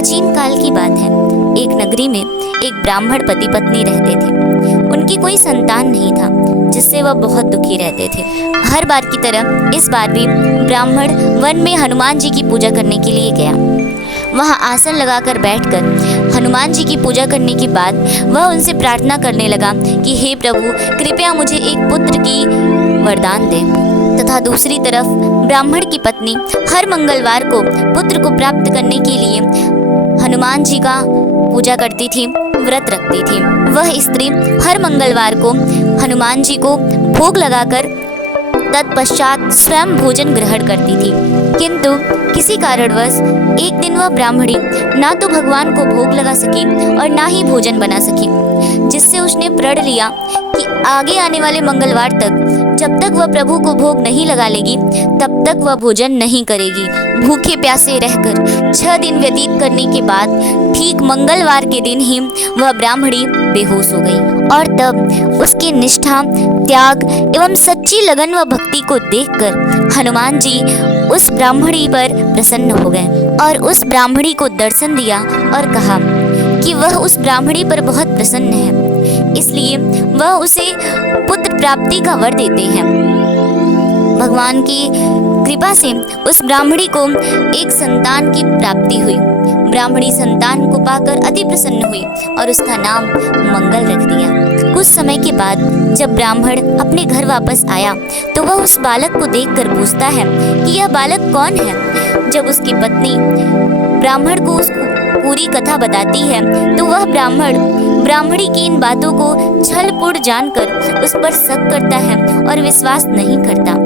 प्राचीन काल की बात है। एक नगरी में एक ब्राह्मण पति पत्नी रहते थे। उनकी कोई संतान नहीं था, जिससे वह बहुत दुखी रहते थे। हर बार की तरह इस बार भी ब्राह्मण वन में हनुमान जी की पूजा करने के लिए गया। वहां आसन लगाकर बैठकर हनुमान जी की पूजा करने के बाद वह उनसे प्रार्थना करने लगा कि हे प्रभु, कृपया मुझे एक पुत्र की वरदान दे। तथा दूसरी तरफ ब्राह्मण की पत्नी हर मंगलवार को पुत्र को प्राप्त करने के लिए हनुमान जी का पूजा करती थी, व्रत रखती थी। वह स्त्री हर मंगलवार को हनुमान जी को भोग लगाकर तत्पश्चात स्वयं भोजन ग्रहण करती थी। किंतु किसी कारणवश एक दिन वह ब्राह्मणी ना तो भगवान को भोग लगा सकी और ना ही भोजन बना सकी, जिससे उसने प्रण लिया कि आगे आने वाले मंगलवार तक जब तक वह प्रभु को भोग नहीं लगा लेगी तब तक वह भोजन नहीं करेगी। भूखे प्यासे रहकर 6 दिन व्यतीत करने के बाद ठीक मंगलवार के दिन ही वह ब्राह्मणी बेहोश हो गई। और तब उसकी निष्ठा, त्याग एवं सच्ची लगन व भक्ति को देखकर हनुमान जी उस ब्राह्मणी पर प्रसन्न हो गए और उस ब्राह्मणी को दर्शन दिया और कहा कि वह उस ब्राह्मणी पर बहुत प्रसन्न है, इसलिए वह उसे पुत्र प्राप्ति का वर देते हैं। भगवान की कृपा से उस ब्राह्मणी को एक संतान की प्राप्ति हुई। ब्राह्मणी संतान को पाकर अति प्रसन्न हुई और उसका नाम मंगल रख दिया। कुछ समय के बाद जब ब्राह्मण अपने घर वापस आया तो वह उस बालक को देखकर पूछता है कि यह बालक कौन है। जब उसकी पत्नी ब्राह्मण को उसको पूरी कथा बताती है तो वह ब्राह्मणी की इन बातों को छलपूट जानकर उस पर शक करता है और विश्वास नहीं करता।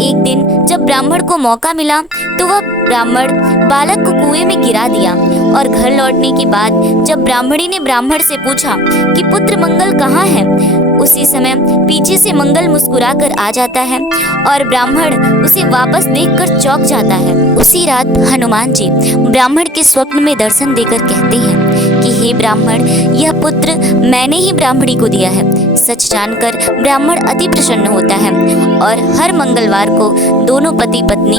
एक दिन जब ब्राह्मण को मौका मिला तो वह ब्राह्मण बालक को कुएं में गिरा दिया और घर लौटने के बाद जब ब्राह्मणी ने ब्राह्मण से पूछा कि पुत्र मंगल कहाँ है, उसी समय पीछे से मंगल मुस्कुराकर आ जाता है और ब्राह्मण उसे वापस देखकर चौंक जाता है। उसी रात हनुमान जी ब्राह्मण के स्वप्न में दर्शन देकर कहते हैं कि हे ब्राह्मण, यह पुत्र मैंने ही ब्राह्मणी को दिया है। सच जानकर ब्राह्मण अति प्रसन्न होता है और हर मंगलवार को दोनों पति पत्नी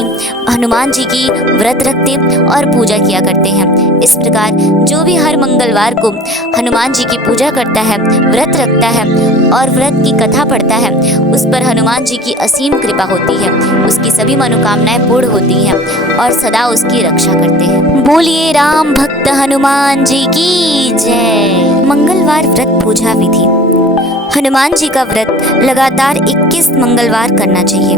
हनुमान जी की व्रत रखते और पूजा किया करते हैं। इस प्रकार जो भी हर मंगलवार को हनुमान जी की पूजा करता है, व्रत रखता है और व्रत की कथा पढ़ता है, उस पर हनुमान जी की असीम कृपा होती है। उसकी सभी मनोकामनाएं पूर्ण होती हैं और सदा उसकी रक्षा करते हैं। बोलिए राम भक्त हनुमान जी की जय। मंगलवार व्रत पूजा विधि। हनुमान जी का व्रत लगातार 21 मंगलवार करना चाहिए।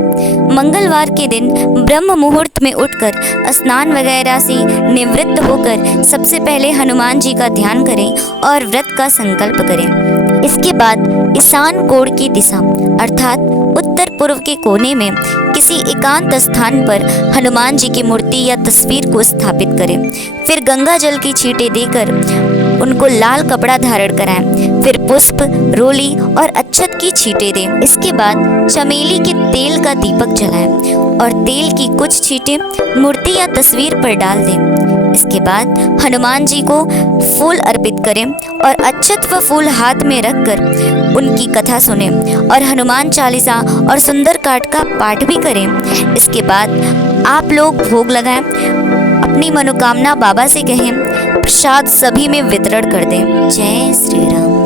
मंगलवार के दिन ब्रह्म मुहूर्त में उठकर स्नान वगैरह से निवृत्त होकर सबसे पहले हनुमान जी का ध्यान करें और व्रत का संकल्प करें। इसके बाद ईशान कोण की दिशा अर्थात उत्तर पूर्व के कोने में किसी एकांत स्थान पर हनुमान जी की मूर्ति या तस्वीर को स्थापित करें। फिर गंगा जल की छींटे देकर उनको लाल कपड़ा धारण कराएं। फिर पुष्प, रोली और अक्षत की छींटे दें। इसके बाद चमेली के तेल का दीपक जलाएं और तेल की कुछ छींटे मूर्ति या तस्वीर पर डाल दें। इसके बाद हनुमान जी को फूल अर्पित करें और अक्षत व फूल हाथ में रखकर उनकी कथा सुनें और हनुमान चालीसा और सुंदरकांड का पाठ भी करें। इसके बाद आप लोग भोग लगाएं, अपनी मनोकामना बाबा से कहें, प्रसाद सभी में वितरण कर दें। जय श्री राम।